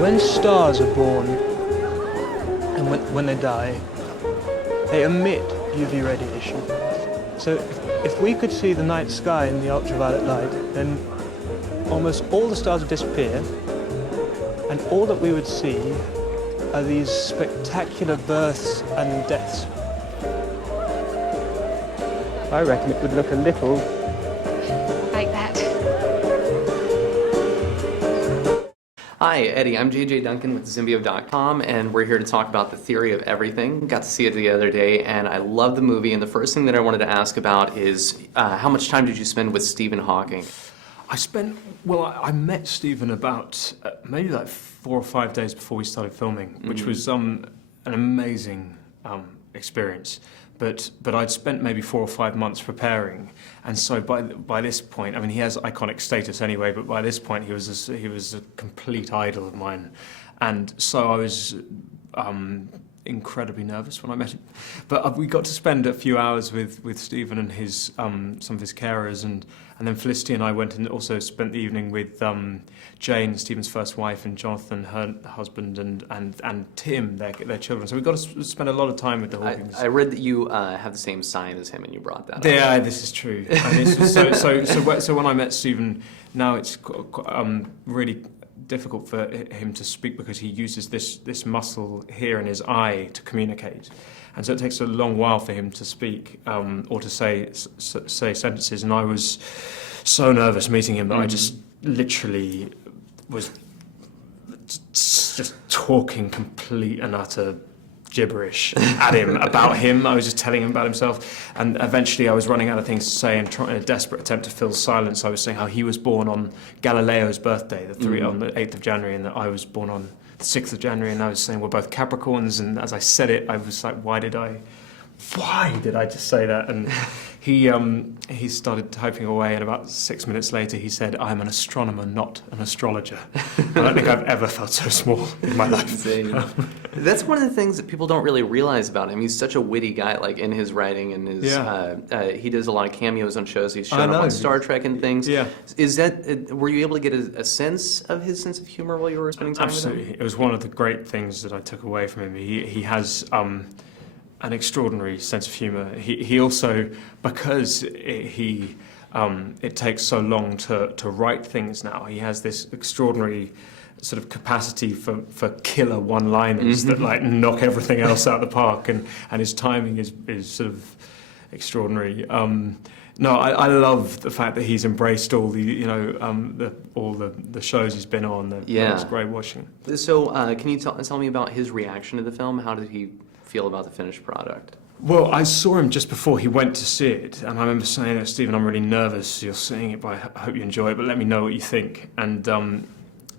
When stars are born and when they die, they emit UV radiation. So if we could see the night sky in the ultraviolet light, then almost all the stars would disappear, and all that we would see are these spectacular births and deaths. I reckon it would look a little like that. Hi, Eddie. I'm JJ Duncan with Zimbio.com, and we're here to talk about The Theory of Everything. Got to see it the other day, and I love the movie. And the first thing that I wanted to ask about is how much time did you spend with Stephen Hawking? I met Stephen about maybe like 4 or 5 days before we started filming, which was an amazing experience. But I'd spent maybe 4 or 5 months preparing, and so by this point, I mean, he has iconic status anyway. But by this point, he was a complete idol of mine, and so I was incredibly nervous when I met him. But we got to spend a few hours with Stephen and his some of his carers, and then Felicity and I went and also spent the evening with Jane, Stephen's first wife, and Jonathan, her husband, and Tim, their children. So we got to spend a lot of time with the Hawkins. I read that you have the same sign as him, and you brought that up. Yeah, this is true. So when I met Stephen, now it's really difficult for him to speak because he uses this muscle here in his eye to communicate, and so it takes a long while for him to speak or to say sentences. And I was so nervous meeting him that I just literally was just talking complete and utter gibberish at him about him. I was just telling him about himself, and eventually I was running out of things to say, and trying in a desperate attempt to fill silence, I was saying how he was born on Galileo's birthday, on the 8th of January, and that I was born on the 6th of January, and I was saying we're both Capricorns, and as I said it, I was like, why did I just say that? And he started typing away, and about 6 minutes later he said, "I'm an astronomer, not an astrologer." I don't think I've ever felt so small in my life. That's one of the things that people don't really realize about him. He's such a witty guy, like in his writing and his. He does a lot of cameos on shows. He's shown up on Star Trek and things. Yeah. Is that? Were you able to get a sense of his sense of humor while you were spending time with him? Absolutely. It was one of the great things that I took away from him. He has an extraordinary sense of humour. He also, because it takes so long to write things now, he has this extraordinary sort of capacity for killer one-liners that like knock everything else out of the park, and his timing is sort of extraordinary. I love the fact that he's embraced all the shows he's been on. It's great watching. So can you tell me about his reaction to the film? How did he feel about the finished product? Well, I saw him just before he went to see it, and I remember saying, "Oh, Stephen, I'm really nervous. You're seeing it, but I hope you enjoy it. But let me know what you think." And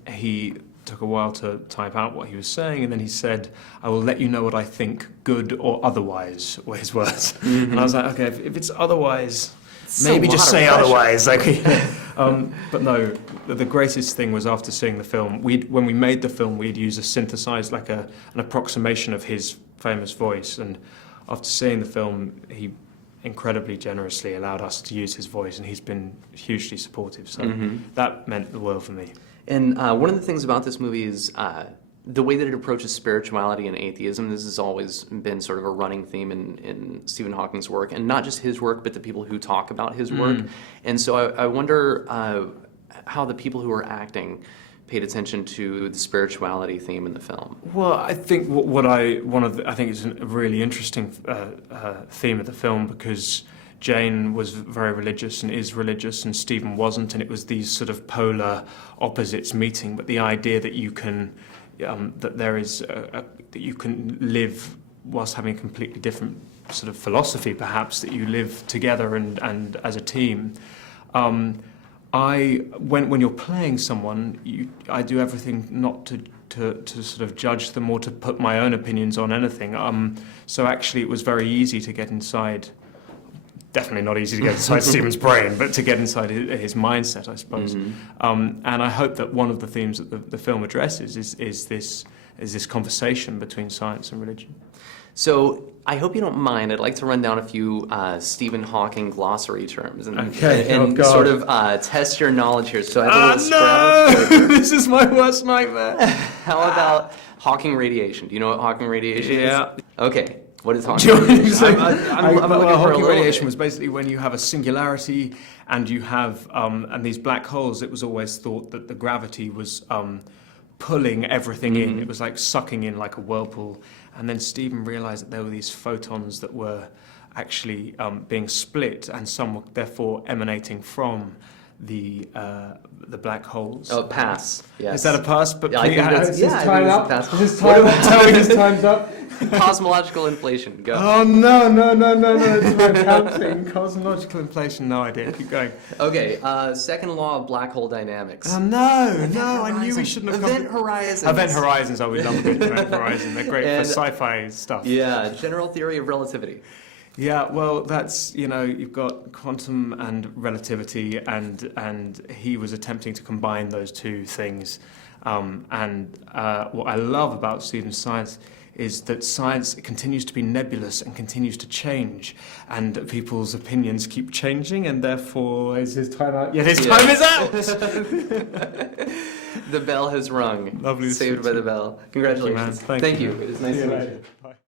he took a while to type out what he was saying, and then he said, "I will let you know what I think, good or otherwise," were his words. And I was like, okay, if it's otherwise, maybe just say otherwise. But no, the greatest thing was after seeing the film. When we made the film, we'd use a synthesized, like an approximation of his famous voice, and after seeing the film, he incredibly generously allowed us to use his voice, and he's been hugely supportive. So that meant the world for me. And one of the things about this movie is the way that it approaches spirituality and atheism. This has always been sort of a running theme in Stephen Hawking's work, and not just his work, but the people who talk about his work. And so I wonder how the people who are acting paid attention to the spirituality theme in the film. Well, I think I think it's a really interesting theme of the film, because Jane was very religious and is religious, and Stephen wasn't, and it was these sort of polar opposites meeting. But the idea that you can that you can live whilst having a completely different sort of philosophy, perhaps, that you live together and as a team. When you're playing someone, I do everything not to sort of judge them or to put my own opinions on anything. So actually, it was very easy to get inside. Definitely not easy to get inside Stephen's brain, but to get inside his mindset, I suppose. And I hope that one of the themes that the film addresses is this conversation between science and religion. So I hope you don't mind. I'd like to run down a few Stephen Hawking glossary terms and sort of test your knowledge here. So I have a little no! This is my worst nightmare. How about Hawking radiation? Do you know what Hawking radiation is? Yeah. Okay. What is Do Hawking you want me to radiation? say- I'm looking for a Hawking little radiation bit. was basically when you have a singularity and you have and these black holes. It was always thought that the gravity was pulling everything in. It was like sucking in like a whirlpool. And then Stephen realized that there were these photons that were actually being split, and some were therefore emanating from the black holes. Oh, pass. Yes. Is that a pass? But Yeah, I think that's- is yeah, his I think time it's a up? pass. Is his time up? Tell me his time's up. Cosmological inflation. Go. Oh no! It's about counting. Cosmological inflation. No idea. Keep going. Okay. Second law of black hole dynamics. Oh no! I knew we shouldn't have come. Event horizons. Event horizons. I would love good Event horizon. They're great And- for sci-fi stuff. Yeah. General theory of relativity. Yeah, well, that's, you've got quantum and relativity, and he was attempting to combine those two things. What I love about Stephen's science is that science continues to be nebulous and continues to change, and people's opinions keep changing, and therefore, is his time out? Yeah, his time is out! The bell has rung. Lovely to Saved speak by to the you. bell. Congratulations. Thank you, man. It is nice See to you meet later. you.